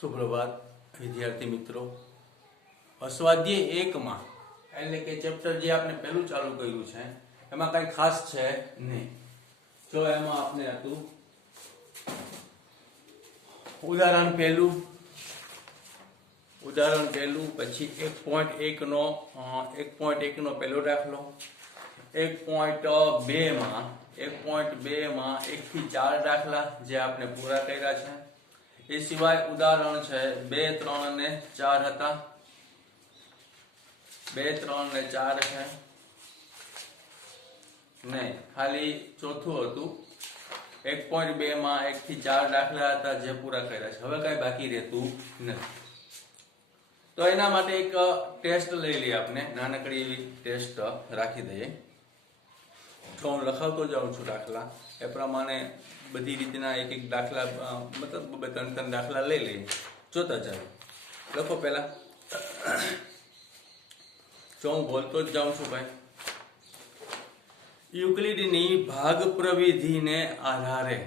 સુપ્રભાત વિદ્યાર્થી મિત્રો। અસ્વાધ્યાય 1 માં એટલે કે ચેપ્ટર જે આપણે પહેલું ચાલુ કર્યું છે એમાં કઈ ખાસ છે નહીં। જો એમાં આપણે હતું ઉદાહરણ પહેલું પછી 1.1 નો પહેલો દાખલો। 1.2 માં 1 થી 4 દાખલા જે આપણે પૂરા કર્યા છે। એ સિવાય ઉદાહરણ છે 2, 3 અને 4 હતા। 2, 3 અને 4 છે નહીં, ખાલી ચોથું હતું 1.2 માં 1 થી 4 દાખલા હતા જે પૂરા કર્યા છે। હવે કઈ બાકી રહેતું નથી। તો એના માટે એક ટેસ્ટ લઈ લઈએ આપણે, નાનકડી એવી ટેસ્ટ રાખી દઈએ। તો હું લખાવતો જાઉં છું દાખલા, એ પ્રમાણે બધી રીતના એક એક દાખલા મતલબ 2-3 દાખલા લઈ લઈએ, જોતા જાઓ। લખો પહેલા, જો હું બોલતો જ જાઉં છું ભાઈ। યુક્લિડની ભાગ પ્રવિધિને આધારે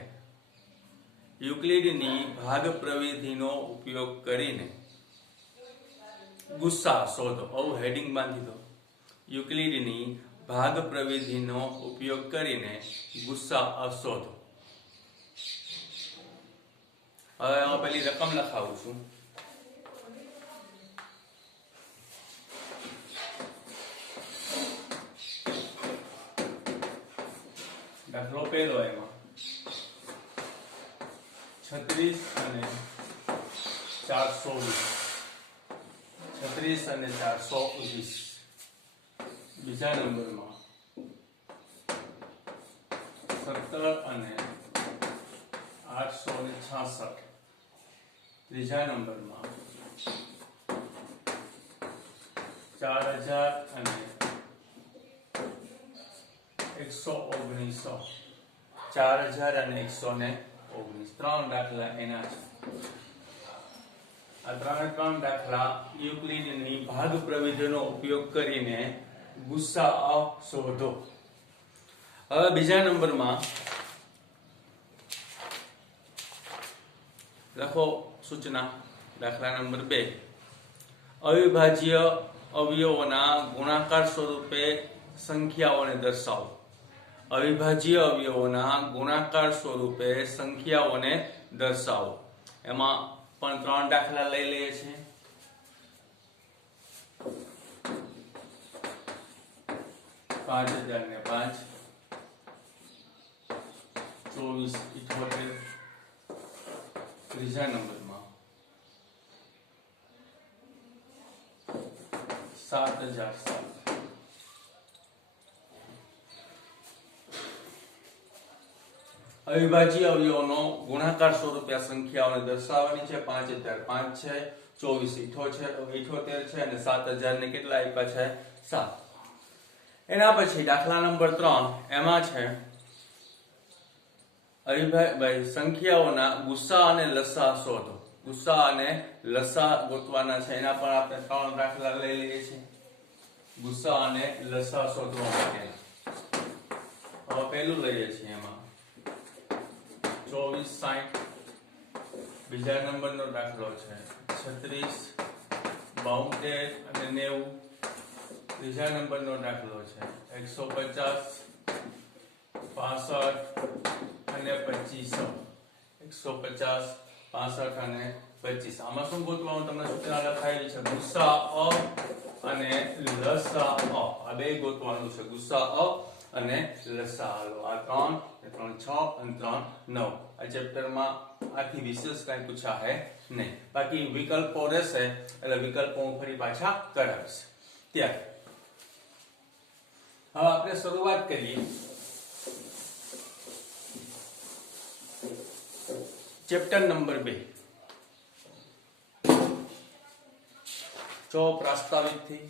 યુક્લિડની ભાગ પ્રવિધિનો ઉપયોગ કરીને ગુસ્સા શોધો। આવું હેડિંગ બાંધી દો। યુક્લિડની ભાગ પ્રવિધિનો ઉપયોગ કરીને ગુસ્સા શોધો। હવે હું પેલી રકમ લખાવું છું। દાખલો પહેલો એમાં 36 અને 420 36 અને 420। બીજા નંબરમાં 17 અને 866। ત્રીજા નંબરમાં 4000 અને 119। 4000 અને 119 ત્રણ દાખલા એના છે। આ ત્રણ દાખલા યુક્લિડની ભાગ પ્રવિધિનો ઉપયોગ કરીને ગુસ્સા શોધો। હવે બીજા નંબરમાં લખો સૂચના, દાખલા નંબર 2, અવિભાજ્ય અવયવોના ગુણાકાર સ્વરૂપે સંખ્યાઓને દર્શાવો। અવિભાજ્ય અવયવોના ગુણાકાર સ્વરૂપે સંખ્યાઓને દર્શાવો। એમાં પણ 3 દાખલા લઈ લઈએ છીએ। પાંચ 5000 ને 5, 24, 78। ત્રીજા નંબરમાં 7007। અવિભાજ્ય અવયવોનો ગુણાકાર સ્વરૂપે આ સંખ્યાઓને દર્શાવવાની છે। 5005 છે, 2478 છે અને 7000 ને કેટલા આપ્યા છે? 7। એના પછી દાખલા નંબર 3 એમાં છે સંખ્યાઓના ગુસ્સા અને લસા શોધો। ગુસ્સા અને લસા ગોતવાના છે, એના પણ આપણે 3 દાખલા લઈ લઈએ છીએ ગુસ્સા અને લસા શોધવા માટે। હવે પહેલું લઈએ છીએ એમાં 2460। બીજા નંબરનો દાખલો છે 36, 72 અને 90। ત્રીજા નંબરનો દાખલો છે 150, 65 અને 25। 150, 65 અને 25। આમાં શું ગોતવાનું તમને સૂચના લખાયેલી છે? ગુસ્સા અને લસા આ બે ગોતવાનું છે। ગુસ્સા અને લસા। આ 3, 6 અને 9 આ ચેપ્ટરમાં આથી વિશેષ કઈ પૂછા હે નહીં। બાકી વિકલ્પો રહેશે એટલે વિકલ્પો હું ફરી પાછા કરાવીશ ત્યારે। હવે આપણે શરૂઆત કરીએ ચેપ્ટર નંબર 2। જો પ્રાસ્તાવિક થી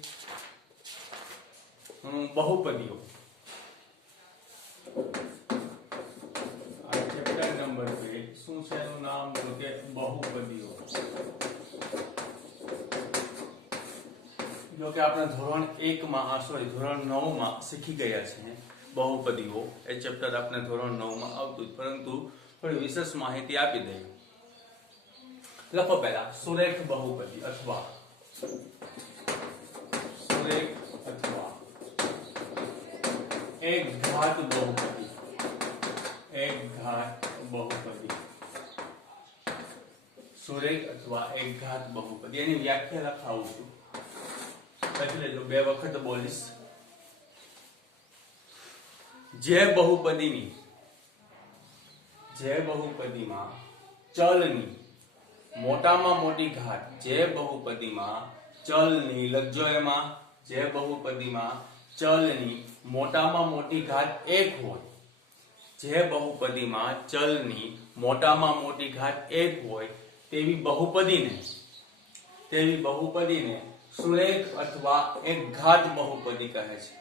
બહુપદીઓ। આ ચેપ્ટર નંબર 2 શું છે એનું નામ તો કે બહુપદીઓ। જો કે આપણે ધોરણ 1 માં ધોરણ 9 માં શીખી ગયા છીએ બહુપદીઓ। એ ચેપ્ટર આપણે ધોરણ 9 માં આવતું, પરંતુ થોડી વિશેષ માહિતી આપી દઈએ। લખો પહેલા સુરેખ બહુપદી અથવા સુરેખ અથવા એક ઘાત બહુપદી, એક ઘાત બહુપદી, સુરેખ અથવા એક ઘાત બહુપદી એની વ્યાખ્યા લખાવું છું. લખી લેજો, બે વખત બોલીશ. જે બહુપદીમાં ચલની મોટામાં મોટી ઘાત, જે બહુપદીમાં ચલની લખજો એમાં, જે બહુપદીમાં ચલની મોટામાં મોટી ઘાત 1 હોય, જે બહુપદીમાં ચલની મોટામાં મોટી ઘાત 1 હોય તેવી બહુપદીને સુરેખ અથવા એક ઘાત બહુપદી કહે છે.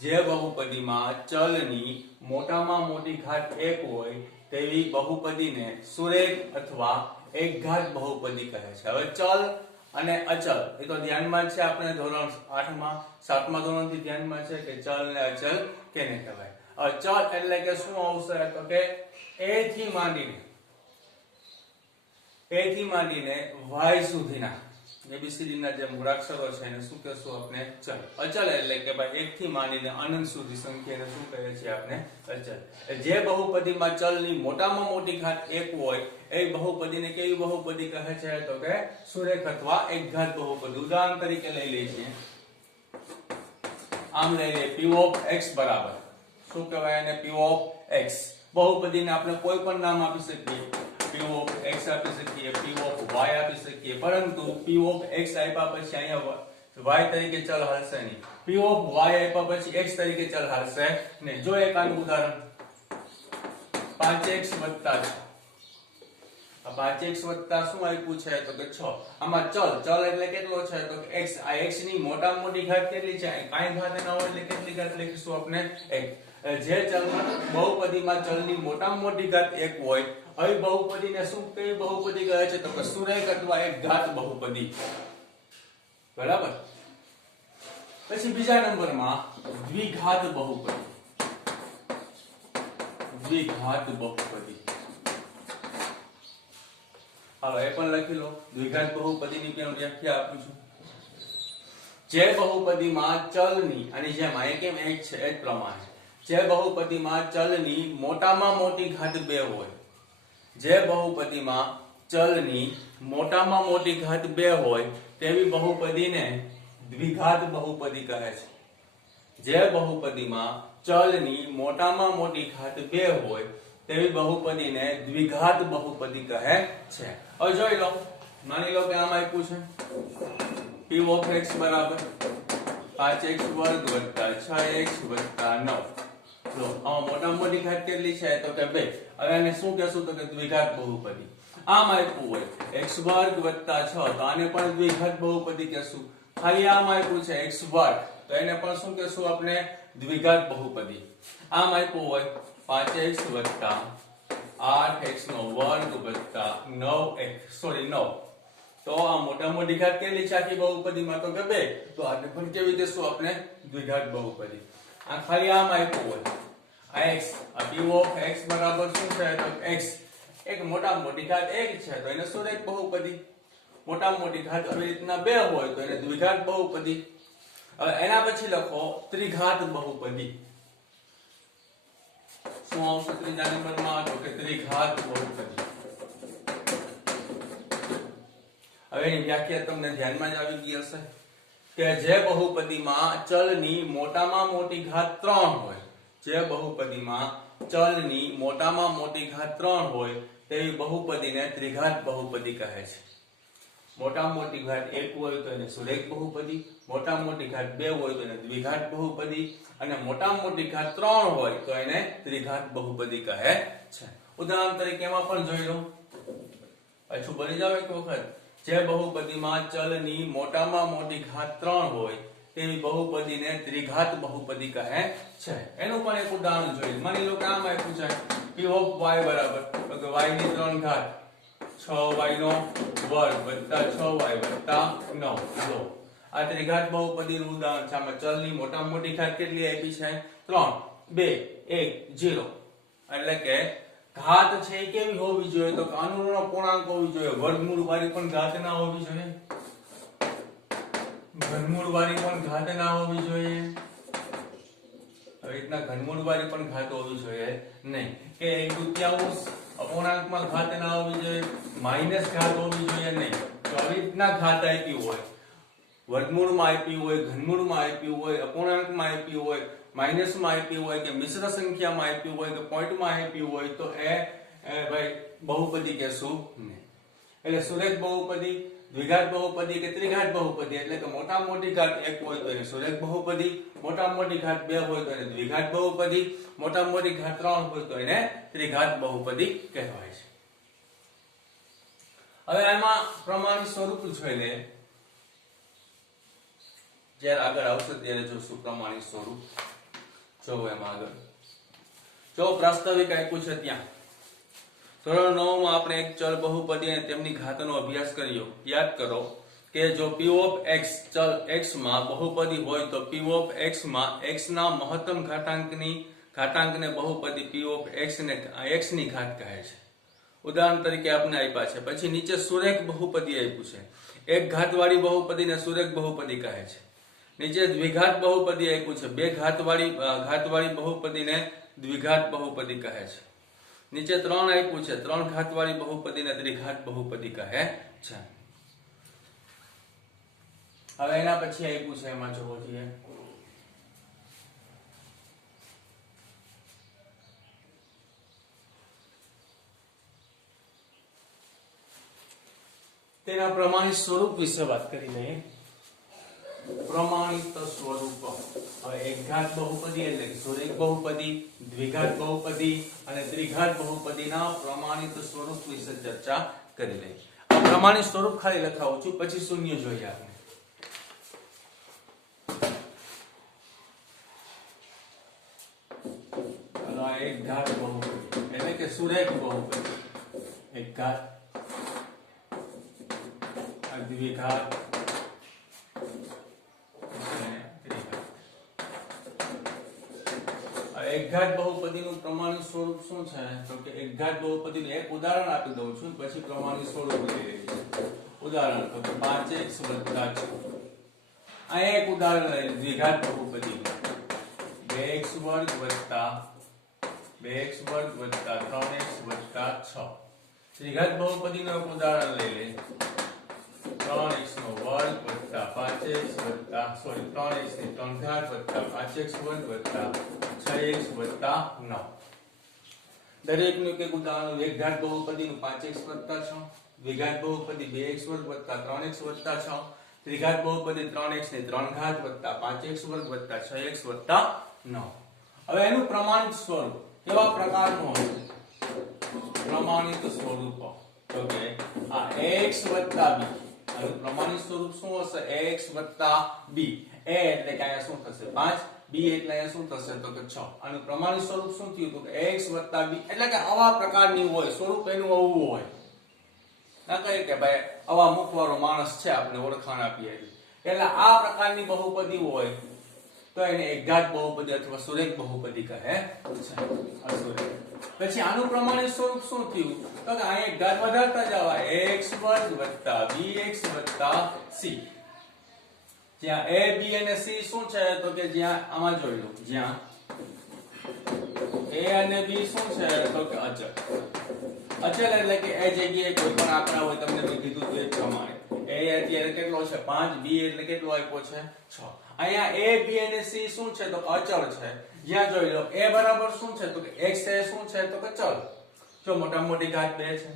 જે બહુપદીમાં ચલની મોટામાં મોટી ઘાત 1 હોય તેવી બહુપદીને સુરેખ અથવા એક ઘાત બહુપદી કહે છે. હવે ચલ અને અચલ એ તો ધ્યાનમાં છે, આપણે ધોરણ 8 માં 7મા ધોરણથી ધ્યાનમાં છે કે ચલ અને અચલ કેને કહેવાય. હવે ચલ એટલે કે શું આવશે તો કે a થી માંડીને y સુધીના ABCD ના જે મૂળાક્ષરો છે એને શું કહેશું આપણે ચલ. અચલ એટલે કે ભાઈ 1 થી માંડીને અનંત સુધી સંખ્યાને શું કહે છે આપણે અચલ. જે બહુપદીમાં ચલની મોટામાં મોટી ઘાત 1 હોય એ બહુપદીને કેવી બહુપદી કહે છે તો કે સુરેખ અથવા એક ઘાત બહુપદી. ઉદાહરણ તરીકે લઈ લઈએ, આમ લઈ લઈએ p of x બરાબર શું કહેવાય એને p of x. બહુપદીને આપણે કોઈ પણ નામ આપી શકીએ, p of x આપી શકીએ, p of y આપી શકીએ, પરંતુ p of x આપ્યા પછી અહીંયા y તરીકે ચલ હાલશે નહીં, p of y આપ્યા પછી x તરીકે ચલ હાલશે નહીં. જો એક આનું ઉદાહરણ 5x + 6. આ 5x વત્તા શું આપ્યું છે તો કે 6. આમાં ચલ એટલે કેટલો છે તો કે x. આ x ની મોટામાં મોટી ઘાત કેટલી છે? કાંઈ ઘાત ના હોય એટલે કેટલી ઘાત લખીશું આપણે 1. જે ચલમાં બહુપદીમાં ચલની મોટામાં મોટી ઘાત 1 હોય આવી બહુપદીને શું કેવી બહુપદી કહે છે તો કે સુરેખ અથવા એક ઘાત બહુપદી. બરાબર. પછી બીજા નંબરમાં દ્વિઘાત બહુપદી. દ્વિઘાત બહુપદી હવે એ પણ લખી લો. દ્વિઘાત બહુપદીની પણ વ્યાખ્યા આપું છું. જે બહુપદીમાં ચલની આની જેમ આ કેમ એક છે એ જ પ્રમાણે જે બહુપદીમાં ચલની મોટામાં મોટી ઘાત 2 હોય, જે બહુપદીમાં ચલની મોટામાં મોટી ઘાત 2 હોય તેવી બહુપદીને દ્વિઘાત બહુપદી કહે છે. જે બહુપદીમાં ચલની મોટામાં મોટી ઘાત 2 હોય તેવી બહુપદીને દ્વિઘાત બહુપદી કહે છે. હવે જોઈ લો, માની લો કે આમ આપ્યું છે p of x બરાબર 5x² + 6x + 9. લો આમાં મોટામાં મોટી ઘાત કેટલી છે તો કે 2. હવે આને શું કહેશું તો કે દ્વિઘાત બહુપદી. આમ આપ્યું હોય x² + 6 તો આને પણ દ્વિઘાત બહુપદી કહેશું. ખાલી આમ આપ્યું છે x² તો એને પણ શું કહેશું આપણે દ્વિઘાત બહુપદી. આમ આપ્યું હોય 5x + 8x² + 9 તો આ મોટા મોટી ઘાત કેટલી છે આખી બહુપદીમાં તો કે 2. તો આને પણ કેવી કહેશું આપણે દ્વિઘાત બહુપદી. આ ખાલી આમ આપ્યું હોય આ x, આ p of x બરાબર શું છે તો x એક મોટામાં મોટી ઘાત 1 છે તો એને સુરેખ બહુપદી. મોટામાં મોટી ઘાત આવી રીતના 2 હોય તો એને દ્વિઘાત બહુપદી. હવે એના પછી લખો ત્રિઘાત બહુપદી. શું આવશે ત્રીજા નંબરમાં તો કે ત્રિઘાત બહુપદી. હવે એની વ્યાખ્યા તમને ધ્યાનમાં જ આવી ગઈ હશે કે જે બહુપદીમાં ચલની મોટામાં મોટી ઘાત 3 હોય, જે બહુપદીમાં ચલની મોટામાં મોટી ઘાત 3 હોય તેવી બહુપદીને ત્રિઘાત બહુપદી કહે છે. મોટામાં મોટી ઘાત 1 હોય તો એને સુરેખ બહુપદી, મોટામાં મોટી ઘાત 2 હોય તો એને દ્વિઘાત બહુપદી અને મોટામાં મોટી ઘાત 3 હોય તો એને ત્રિઘાત બહુપદી કહે છે. ઉદાહરણ તરીકે એમાં પણ જોઈ લો. પાછું બની જાવ એક વખત. જે બહુપદીમાં ચલની મોટામાં મોટી ઘાત 3 હોય તેવી બહુપદીને ત્રિઘાત બહુપદી કહે છે. એનું પણ એક ઉદાહરણ જોઈએ. માની લો કે આમ આપ્યું છે p of y બરાબર તો કે y ની 3 ઘાત 6y² + 6y + 9. લો આ ત્રિઘાત બહુપદીનું ઉદાહરણ છે. આમાં ચલની મોટામાં મોટી ઘાત કેટલી આપી છે 3, 2, 1, 0 એટલે કે ઘાત છે એ કેવી હોવી જોઈએ તો અનુરૂપ પૂર્ણાંક હોવી જોઈએ, વર્ગમૂળ વાળી પણ ઘાત ના હોવી જોઈએ, ઘનમૂળ વાળી પણ ઘાત ના હોવી જોઈએ, આવી રીતના ઘનમૂળ વાળી પણ ઘાત હોવી જોઈએ નહીં, કે 1/2 અપૂર્ણાંકમાં ઘાત ના હોવી જોઈએ, માઈનસ ઘાત હોવી જોઈએ નહીં. તો આવી રીતના ઘાત આપી હોય, વર્ગમૂળમાં આપી હોય, ઘનમૂળમાં આપી હોય, અપૂર્ણાંકમાં આપી હોય, માઈનસમાં આપી હોય કે મિશ્ર સંખ્યામાં આપી હોય કે પોઈન્ટમાં આપી હોય તો એ ભાઈ બહુપદી કહેશું નહીં. એટલે સુરેખ બહુપદી, દ્વિઘાત બહુપદી કે ત્રિઘાત બહુપદી એટલે કે મોટામાં મોટી ઘાત 1 હોય તો એને સુરેખ બહુપદી, મોટામાં મોટી ઘાત 2 હોય તો એને દ્વિઘાત બહુપદી, મોટામાં મોટી ઘાત 3 હોય તો એને ત્રિઘાત બહુપદી કહેવાય છે. હવે આમાં પ્રમાણિત સ્વરૂપ જોઈ લે, જ્યારે આગળ આવશે ત્યારે જોશું પ્રમાણિત સ્વરૂપ. જો એમાં આગળ જો પ્રાસ્તાવિક આપ્યું છે ત્યાં ધોરણ 9 માં આપણે એક ચલ બહુપદી અને તેમની ઘાતનો અભ્યાસ કર્યો. યાદ કરો કે જો p of x ચલ x માં બહુપદી હોય તો p of x માં x ના મહત્તમ ઘાતાંકને બહુપદી p of x ને x ની ઘાત કહે છે. ઉદાહરણ તરીકે આપણે આપ્યા છે. પછી નીચે સુરેખ બહુપદી આપ્યું છે. એક ઘાતવાળી બહુપદીને સુરેખ બહુપદી કહે છે. નીચે દ્વિઘાત બહુપદી આપ્યું છે. બે ઘાતવાળી બહુપદીને દ્વિઘાત બહુપદી કહે છે. નીચે 3 આપ્યું છે. 3 ઘાતવાળી બહુપદીને ત્રિઘાત બહુપદી કહે છે. હવે એના પછી આપ્યું છે એમાં જોવો જોઈએ તેના પ્રમાણિત સ્વરૂપ વિશે વાત કરી લઈએ. પ્રમાણિત સ્વરૂપ હવે એક ઘાત બહુપદી એટલે કે સુરેખ બહુપદી, દ્વિઘાત બહુપદી અને ત્રિઘાત બહુપદીના પ્રમાણિત સ્વરૂપ વિશે ચર્ચા કરી લઈએ. આ પ્રમાણિત સ્વરૂપ ખાલી લખાવું છું, પછી શૂન્ય જોઈએ આપણે. એક ઘાત બહુપદી એટલે કે સુરેખ બહુપદી, એક ઘાત, દ્વિઘાત એક ઘાત બહુપદીનું પ્રમાણિત સ્વરૂપ શું છે તો કે એક ઘાત બહુપદીનું એક ઉદાહરણ આપી દઉં છું, પછી પ્રમાણિત સ્વરૂપ લઈ લઈએ. ઉદાહરણ તો કે 5x + 6. આ એક ઉદાહરણ લઈ દ્વિઘાત બહુપદીનું 2x² + 3x + 6. ત્રિઘાત બહુપદીનું એક ઉદાહરણ લઈ લઈએ 3x² + 5x 3x ની 3 ઘાત + 5x² + 6x + 9. દરેકનું એક ઉદાહરણ. એક ઘાત બહુપદીનું 5x + 6, દ્વિઘાત બહુપદી 2x² + 3x + 6, ત્રિઘાત બહુપદી 3x ની 3 ઘાત + 5x² + 6x + 9. હવે એનું પ્રમાણિત સ્વરૂપ કેવા પ્રકારનું હોય? પ્રમાણિત સ્વરૂપ તો કે આ ax + b. આનું પ્રમાણિત સ્વરૂપ શું હશે? ax + b. a એટલે કે અહીંયા શું થશે? 5, b એટલે અહીંયા શું થશે તો કે 6. આનું પ્રમાણિત સ્વરૂપ શું થયું તો કે ax + b એટલે કે આવા પ્રકારની હોય, સ્વરૂપ એનું આવું હોય. ના કહે કે ભાઈ આવા મુખવાળો માણસ છે, આપણે ઓળખાણ આપીએ એટલે આ પ્રકારની બહુપદી હોય તો એને એકઘાત બહુપદી અથવા સુરેખ બહુપદી કહે છે. પછી આનું પ્રમાણિત સ્વરૂપ શું થયું તો કે અહીંયા એક ઘાત વધારતા જવા ax² + bx + c. જ્યાં a b અને c શું છે તો કે જ્યાં આમાં જોઈ લો, જ્યાં a અને b શું છે તો કે અચળ. અચળ એટલે કે એ જગ્યાએ કોઈ પણ આંકડા હોય, તમને મેં કીધું તે પ્રમાણે a અત્યારે કેટલો છે 5, b એટલે કેટલો આપ્યો છે 6. અહીંયા a b અને c શું છે તો અચળ છે. જ્યાં જોઈ લો a બરાબર શું છે તો કે x એ શું છે તો કે ચલ. જો મોટા મોટી ઘાત 2 છે,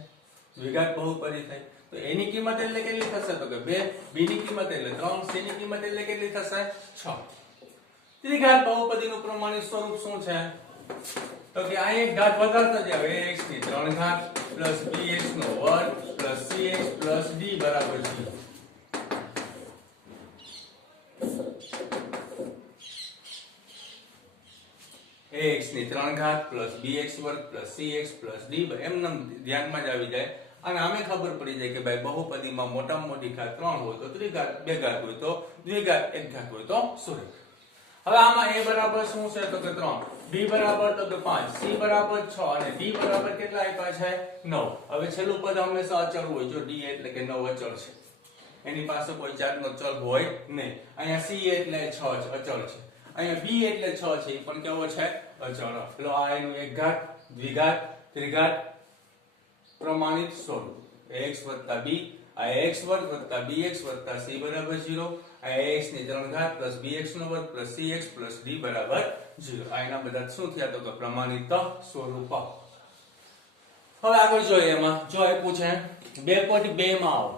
દ્વિઘાત બહુપદી થઈ તો એની કિંમત એટલે કેટલી થશે તો કે 2, b ની કિંમત એટલે 3, c ની કિંમત એટલે કેટલી થશે 6. ત્રિઘાત બહુપદીનું પ્રમાણિત સ્વરૂપ શું છે તો કે આ એક ઘાત વધારતા જાવ ax ની 3 ઘાત + bx² + cx + d બરાબર 0. ax ની 3 ઘાત + bx² + cx + d એમને ધ્યાનમાં જ આવી જાય અને આમે ખબર પડી જાય કે ભાઈ બહુપદીમાં મોટામાં મોટી ઘાત 3 હોય તો ત્રિઘાત, બે ઘાત હોય તો દ્વિઘાત, એક ઘાત હોય તો સુરેખ. હવે આમાં a બરાબર શું છે તો કે 3, b બરાબર તો કે 5, c બરાબર 6 અને d બરાબર કેટલા આપ્યા છે 9. હવે છેલ્લું પદ હંમેશા અચળ હોય, જો d એટલે કે 9 અચળ છે, એની પાસે કોઈ જાતનો ચલ હોય નહીં. અહીંયા c એટલે 6 અચળ છે, અહીંયા b એટલે 6 છે, એ પણ કેવો છે અચળ. લો આ એનું એક ઘાત, દ્વિઘાત, ત્રિઘાત પ્રમાણિત સ્વરૂપ ax b, આ ax વર્ગ bx c બરાબર 0, આ ax ની 3 ઘાત bx નો વર્ગ cx d બરાબર 0. આ એના બધા શું થયા તો કે પ્રમાણિત સ્વરૂપ. હવે આગળ જોઈએ, એમાં જો આપ્યું છે 2.2 માં આવો.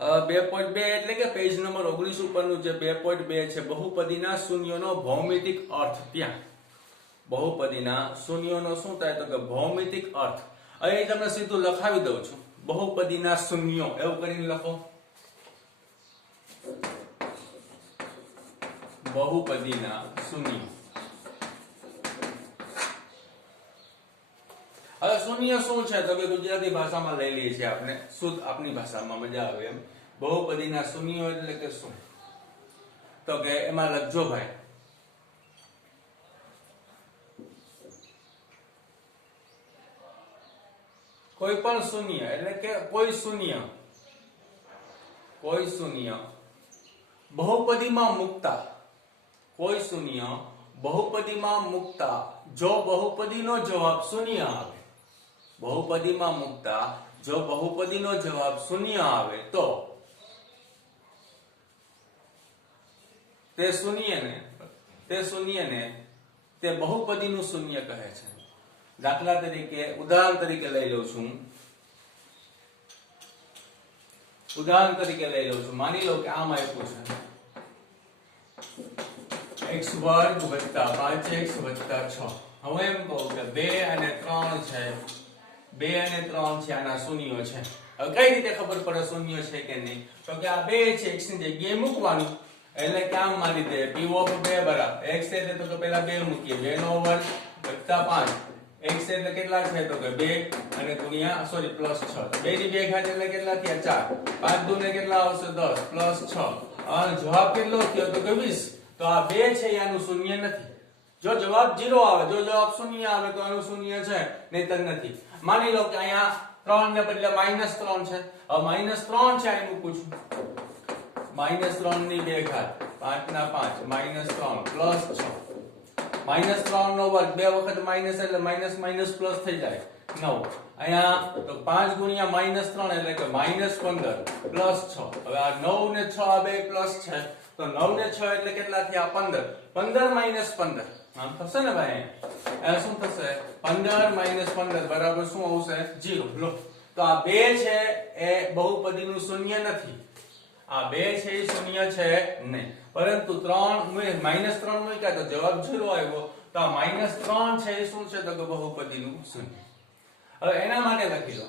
2.2 એટલે કે પેજ નંબર 19 ઉપરનું જે 2.2 છે, બહુપદીના શૂન્યનો ભૌમિતિક અર્થ. ત્યાં બહુપદીના શૂન્યનો શું થાય તો કે ભૌમિતિક અર્થ. અહીં તમને સીધું લખાવી દઉં છું, બહુપદીના શૂન્યો એવું કરીને લખો. બહુપદીના શૂન્ય. હવે શૂન્ય શું છે તો કે ગુજરાતી ભાષામાં લઈ લઈએ છીએ આપણે, શુદ્ધ આપણી ભાષામાં મજા આવે એમ. બહુપદીના શૂન્યો એટલે કે શું તો કે એમાં લખજો ભાઈ, કોઈ પણ શૂન્ય એટલે કે કોઈ શૂન્ય બહુપદીમાં મૂકતા, કોઈ શૂન્ય બહુપદીમાં મૂકતા જો બહુપદીનો જવાબ શૂન્ય આવે, બહુપદીમાં મૂકતા જો બહુપદીનો જવાબ શૂન્ય આવે તો તે શૂન્યને તે બહુપદીનું શૂન્ય કહે છે. દાખલા તરીકે ઉદાહરણ તરીકે લઈ લઉં છું, માની લો કે આમ આપ્યું છે x વર્ગ વત્તા 5x વત્તા 6. હવે એમ કહું કે 2 અને 3 છે, 2 અને 3 છે, આના શૂન્યો છે. હવે કઈ રીતે ખબર પડે શૂન્ય છે કે નહીં તો કે આ 2 છે, x ની જગ્યાએ મૂકવાનું, એટલે કે આમ માની દે p ઓફ 2 બરાબર x એટલે તો કે પહેલા 2 મૂકીએ, 2 નો વર્ગ વત્તા 5, x એટલે કેટલા છે તો કે 2 અને ગુણ્યા સોરી પ્લસ 6, 2 ની 2 ઘાત એટલે કેટલા થયા 4, 5 દુ ને કેટલા આવશે 10 પ્લસ 6, અને જવાબ કેટલો થયો તો કે 20. તો આ 2 છે એનું શૂન્ય નથી. જો જવાબ 0 આવે, જો જવાબ શૂન્ય આવે તો આનું શૂન્ય છે, નહીતર નથી. માની લો કે અહીંયા 3 ને બદલે -3 છે, હવે -3 છે અહીં મૂકું છું, -3 ની 2 ઘાત 5 ના 5 -3 પ્લસ 6, -3 નો વર્ગ 2 વખત માઈનસ એટલે માઈનસ માઈનસ પ્લસ થઈ જાય 9. અહીંયા તો 5 ગુણ્યા -3 એટલે કે -15 પ્લસ 6. હવે આ 9 ને 6 આ બે પ્લસ છે, તો 9 ને 6 એટલે કેટલા થયા 15, 15 -15 આમ થશે ને ભાઈ. આ શું થશે 15 -15 બરાબર શું આવશે 0. લો તો આ 2 છે એ બહુપદીનું શૂન્ય નથી, આ 2 છે એ શૂન્ય છે નહીં, પરંતુ 3 મૂક્યા તો જવાબ 0 આવ્યો, તો આ -3 છે એ શું છે તો કે બહુપદીનું શૂન્ય. હવે એના માટે લખી લો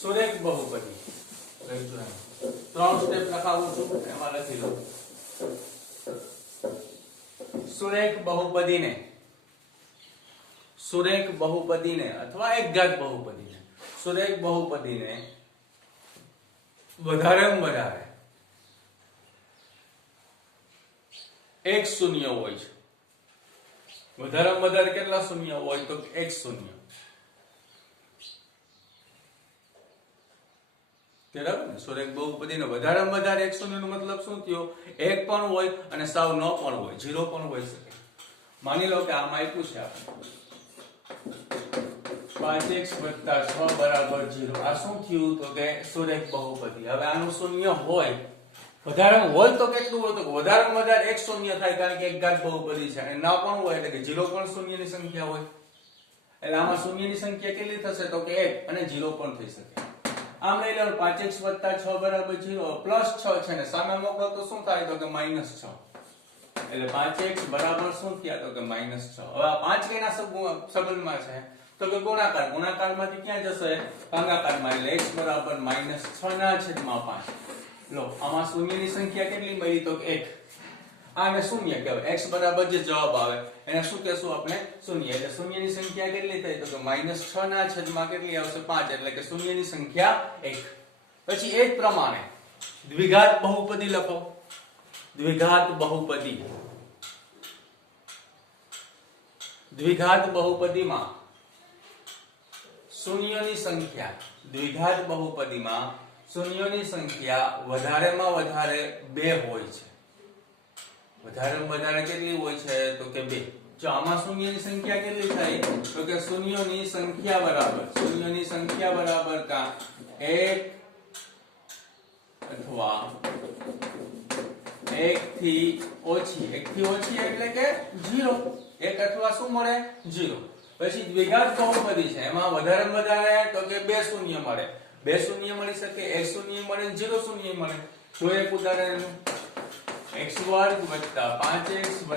સુરેખ બહુપદી. 3 સ્ટેપ લખાવું છું, એમાં લખી લો સુરેખ બહુપદીને અથવા એકઘાત બહુપદીને, સુરેખ બહુપદીને વધારેમાં વધારે એક શૂન્ય હોય છે. વધારેમાં વધારે કેટલા શૂન્ય હોય તો એક શૂન્ય, બરાબર ને. સુરેખ બહુપદીને વધારેમાં વધારે એક શૂન્ય નો મતલબ શું થયો, એક પણ હોય અને સાવ ન પણ હોય, 0 પણ હોઈ શકે. માની લો કે આમાં આપ્યું છે આપણે 5x + 6 બરાબર 0. આ શું થયું તો કે સુરેખ બહુપદી. હવે આનું શૂન્ય હોય, વધારે હોય તો કેટલું હોય તો વધારેમાં વધારે એક શૂન્ય થાય, કારણ કે એકઘાત બહુપદી છે, અને ના પણ હોય એટલે કે 0 પણ શૂન્યની સંખ્યા હોય, એટલે આમાં શૂન્યની સંખ્યા કેટલી થશે તો કે 1 અને 0 પણ થઈ શકે. આમ લઈ લો 5x + 6 બરાબર 0, પ્લસ 6 છે ને સામે મોકલો તો શું થાય તો કે -6, એટલે 5x બરાબર શું થયા તો કે -6. હવે આ 5 કેના સંબંધમાં છે તો કે ગુણાકાર, ગુણાકારમાંથી ક્યાં જશે ભાગાકારમાં, એટલે x બરાબર -6 ના છેદમાં 5. લો આમાં શૂન્યની સંખ્યા કેટલી મળી તો કે 1. આને શૂન્ય કહેવાય. x બરાબર જે જવાબ આવે એને શું કહેશું આપણે? શૂન્ય. એટલે શૂન્યની સંખ્યા કેટલી થઈ? તો કે -6 ના છેદમાં કેટલી આવશે? 5. એટલે કે શૂન્યની સંખ્યા 1. પછી એ જ પ્રમાણે દ્વિઘાત બહુપદી લખો. દ્વિઘાત બહુપદી. દ્વિઘાત બહુપદીમાં શૂન્યની સંખ્યા, દ્વિઘાત બહુપદીમાં શૂન્યની સંખ્યા વધારેમાં વધારે 2 હોય છે. વધારેમાં વધારે કેટલી હોય છે? તો કે 2. જો આમાં શૂન્યની સંખ્યા કેટલી થાય? તો કે શૂન્યની સંખ્યા બરાબર કા 1 અથવા 1 થી ઓછી. 1 થી ઓછી એટલે કે 0. 1 અથવા શું મળે? 0. પછી દ્વિઘાત બહુપદી છે, એમાં વધારેમાં વધારે તો કે 2 શૂન્ય મળે. 2 શૂન્ય મળી શકે, 1 શૂન્ય મળે, 0 શૂન્ય મળે. તો એક ઉદાહરણ x² + 5x +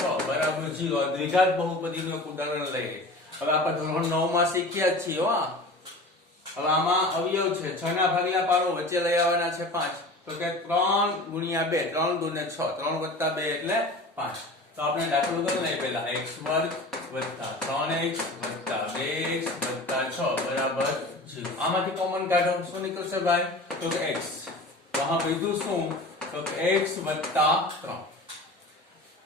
6 બરાબર 0. દ્વિઘાત બહુપદીનું એક ઉદાહરણ લઈએ. હવે આપણે ધોરણ 9 માં શીખ્યા જ છીએ હો. હવે આમાં અવયવ છે, 6 ના ભાગલા પાડો, વચ્ચે લઈ આવવાના છે 5. તો કે 3 × 2 3 × 2 6 3 + 2 એટલે 5. તો આપણે દાખલો કરી લઈએ પહેલા x² + 3x + 2x + 6 બરાબર 0. આમાંથી કોમન કાઢો. શું નીકળશે ભાઈ? તો કે x. તો હા બીજું શું? તો કે x + 3.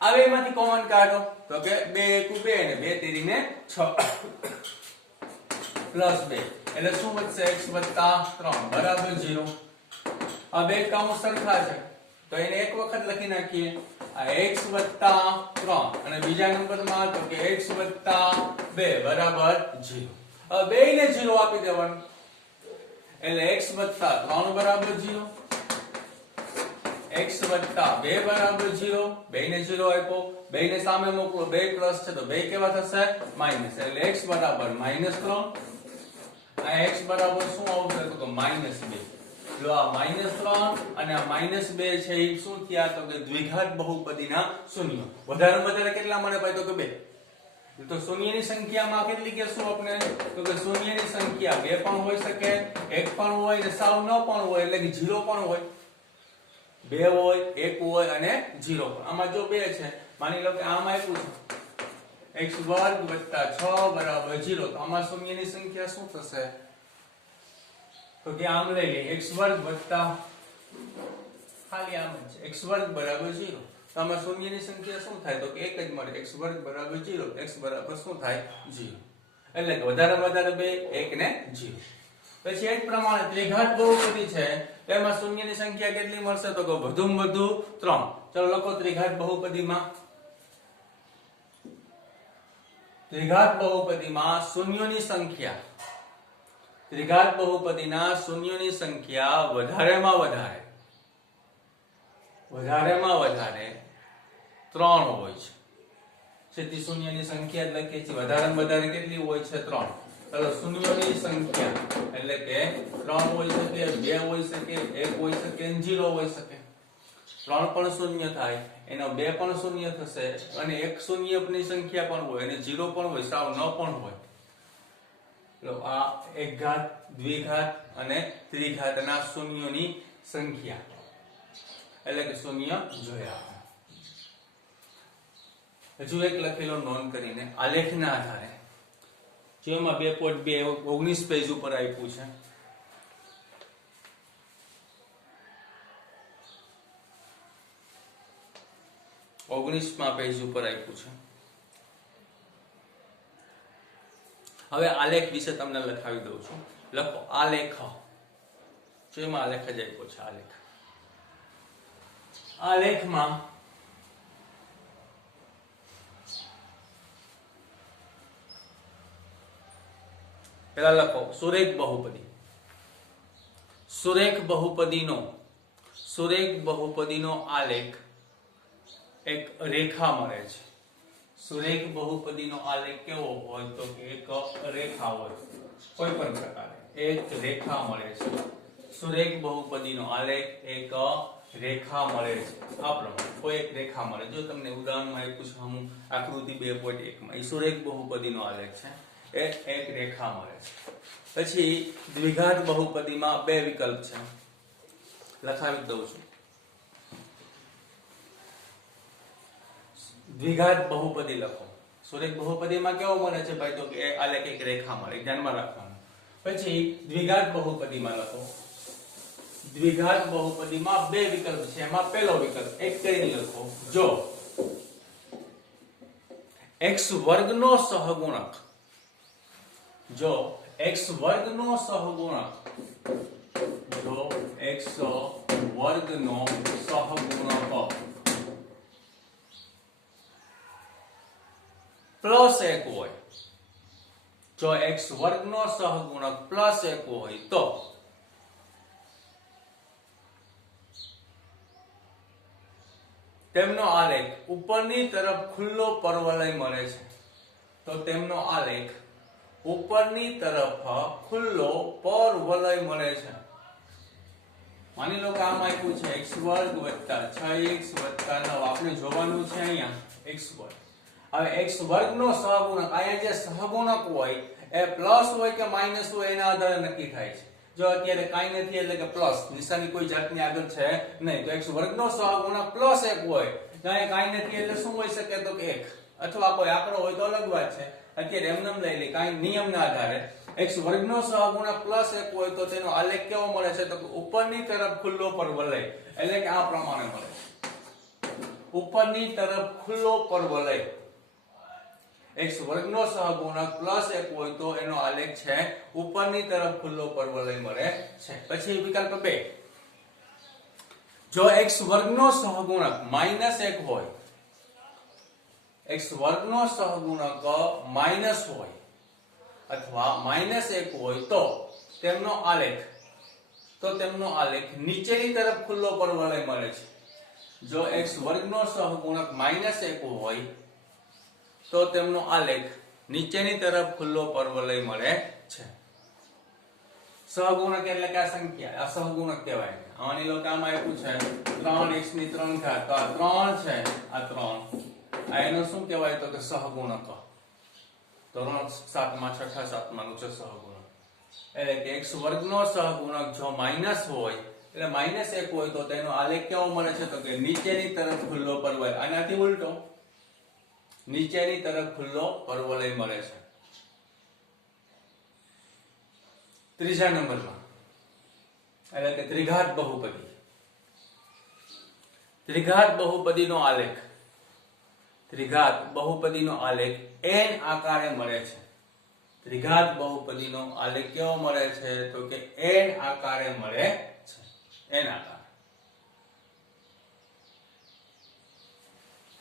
હવે એમાંથી કોમન કાઢો. તો કે 2 × 1 2 અને 2 તેરીને 6 +2 એટલે શું વધશે? x + 3 બરાબર 0. આ બે કાઉન્ટ સરખા છે તો એને એક વખત લખી નાખીએ. આ x + 3 અને બીજા નંબરમાં તો કે x + 2 બરાબર 0. હવે બેયને 0 આપી દેવાનું એટલે x + 3 બરાબર 0, x + 2 બરાબર 0. બેયને 0 આપ્યો, બેયને સામે મોકલો, બે પ્લસ છે તો બે કેવા થશે? માઈનસ. એટલે x બરાબર -3. આ x બરાબર શું આવશે? તો કે -2. જો આ -3 અને આ -2 છે એ શું થયા? તો કે દ્વિઘાત બહુપદીના શૂન્ય. વધારેમાં વધારે કેટલા મળે ભાઈ? તો કે 2. તો શૂન્યની સંખ્યામાં કેટલી કહેશું આપણે? તો કે શૂન્યની સંખ્યા 2 પણ હોઈ શકે, 1 પણ હોય અને સાવ ન પણ હોય એટલે કે 0 પણ હોય. 2 હોય, 1 હોય અને 0 પણ. આમાં જો 2 છે, માની લો કે આમાં આપ્યું છે x² + 6 બરાબર 0. તો આમાં શૂન્યની સંખ્યા શું થશે? તો કે આમ લઈ લઈએ x² + ખાલી આમ જ x² બરાબર 0. તો આમાં શૂન્યની સંખ્યા શું થાય? તો કે 1 જ મળે. x² બરાબર 0, x બરાબર શું થાય? 0. એટલે કે વધારેમાં વધારે 2, 1 ને 0. પછી એ જ પ્રમાણે ત્રિઘાત બહુપદી છે તેમાં શૂન્યની સંખ્યા કેટલી મળશે? તો કે વધુમાં વધુ 3. ચલો લખો ત્રિઘાત બહુપદીમાં. ત્રિઘાત બહુપદીમાં શૂન્યોની સંખ્યા, ત્રિઘાત બહુપદીના શૂન્યોની સંખ્યા વધારેમાં વધારે 3 હોય છે. સીધી શૂન્યની સંખ્યા જ લખીએ છીએ. વધારેમાં વધારે કેટલી હોય છે? 3. ચલો શૂન્યોની સંખ્યા એટલે કે 3 હોઈ શકે, 2 હોઈ શકે, 1 હોઈ શકે અને 0 હોઈ શકે. 3 પણ શૂન્ય થાય, એનો 2 પણ શૂન્ય થશે અને 1 શૂન્યની સંખ્યા પણ હોય અને 0 પણ હોય, સાવ ન પણ હોય. તો આ એકઘાત, દ્વિઘાત અને ત્રિઘાતના શૂન્યોની સંખ્યા એટલે કે શૂન્ય જોયા. હજુ એક લખેલો નોંધ કરીને આલેખના આધારે જેમાં 2.2 19 પેજ ઉપર આપ્યું છે. પેજ ઉપર આપ્યું છે. હવે આલેખ વિશે તમને લખાવી દઉં છું. લખો આલેખ. જેમાં આલેખ જ આપ્યો છે. આલેખ. આલેખમાં પેલા લખો સુરેખ બહુપદી. સુરેખ બહુપદીનો આલેખ એક રેખા મળે છે. સુરેખ બહુપદીનો આલેખ કેવો હોય? તો કે એક રેખા હોય, કોઈ પણ પ્રકારે એક રેખા મળે છે. સુરેખ બહુપદીનો આલેખ એક રેખા મળે છે. આ પ્રમાણે કોઈ એક રેખા મળે. જો તમને ઉદાહરણમાં આપ્યું છે હું આકૃતિ 2.1 માં, એ સુરેખ બહુપદીનો આલેખ છે. એક રેખા મળે છે. પછી દ્વિઘાત બહુપદીમાં 2 વિકલ્પ છે, લખાવી દઉં છું. દ્વિઘાત બહુપદી લખો. સુરેખ બહુપદીમાં કેવો મળે છે ભાઈ? તો કે આલેખ એક રેખા મળે, ધ્યાનમાં રાખવાનું. પછી દ્વિઘાત બહુપદીમાં લખો. દ્વિઘાત બહુપદીમાં બે વિકલ્પ છે, એમાં પહેલો વિકલ્પ એક કરીને લખો. જો x વર્ગનો સહગુણક, જો x વર્ગનો સહગુણક, જો x વર્ગનો સહગુણક પ્લસ 1 હોય, જો x વર્ગનો સહગુણક પ્લસ 1 હોય તો તેમનો આલેખ ઉપરની તરફ ખુલ્લો પરવલય મળે છે. તો તેમનો આલેખ ઉપરની તરફ ખુલ્લો પરવલય મળે છે. માની લો કે આમાં આપ્યું છે x વર્ગ વત્તા 6x વત્તા 9. આપણે જોવાનું છે અહીંયા x વર્ગ. હવે x વર્ગનો સહગુણક, અહીંયા જે સહગુણક હોય એ પ્લસ હોય કે માઈનસ હોય એના આધારે નક્કી થાય છે. જો અત્યારે કાંઈ નથી એટલે કે પ્લસ નિશાની કોઈ જાતની આગળ છે નહીં, તો x વર્ગનો સહગુણક પ્લસ 1 હોય, ત્યાં કાંઈ નથી એટલે શું હોઈ શકે? તો કે 1, અથવા કોઈ આંકડો હોય તો અલગ વાત છે. અત્યારે એમનેમ લઈ લે, કાંઈ નિયમના આધારે x વર્ગનો સહગુણક પ્લસ 1 હોય તો તેનો આલેખ કેવો મળે છે? તો ઉપરની તરફ ખુલ્લો પરવલય, એટલે કે આ પ્રમાણે મળે છે. ઉપરની તરફ ખુલ્લો પરવલય x વર્ગનો સહગુણક પ્લસ 1 હોય તો એનો આલેખ છે ઉપરની તરફ ખુલ્લો પરવલય મળે છે. પછી વિકલ્પ 2, જો x વર્ગનો સહગુણક માઈનસ 1 હોય, x વર્ગનો સહગુણક માઈનસ હોય અથવા માઈનસ 1 હોય તો તેમનો આલેખ નીચેની તરફ ખુલ્લો પરવલય મળે છે. જો x વર્ગનો સહગુણક માઈનસ 1 હોય તો તેમનો આલેખ નીચેની તરફ ખુલ્લો પરવલય મળે છે. સહગુણક એટલે કે આ સંખ્યા, આ સહગુણક કહેવાય. માની લો કે આમાં આપ્યું છે 3x ની 3 ઘાત, તો આ 3 છે, આ 3, આ એનો શું કહેવાય? તો કે સહગુણક. ધોરણ 7 માં 6ઠા 7 નું છે સહગુણક. એટલે કે x વર્ગનો સહગુણક જો માઈનસ હોય એટલે માઈનસ 1 હોય તો તેનો આલેખ કેવો મળે છે? તો કે નીચેની તરફ ખુલ્લો પરવલય, આનાથી ઉલટો નીચેની તરફ ખુલ્લો પરવલય મળે છે. ત્રીજા નંબરમાં એટલે કે ત્રિઘાત બહુપદી. ત્રિઘાત બહુપદીનો આલેખ, ત્રિઘાત બહુપદીનો આલેખ n આકારે મળે છે. ત્રિઘાત બહુપદીનો આલેખ કેવો મળે છે? તો કે n આકારે મળે છે. n આકાર.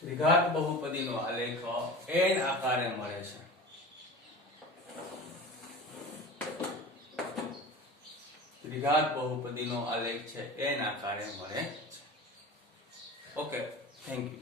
ત્રિઘાત બહુપદીનો આલેખ n આકારે મળે છે. ત્રિઘાત બહુપદીનો આલેખ છે n આકારે મળે છે. Okay, thank you.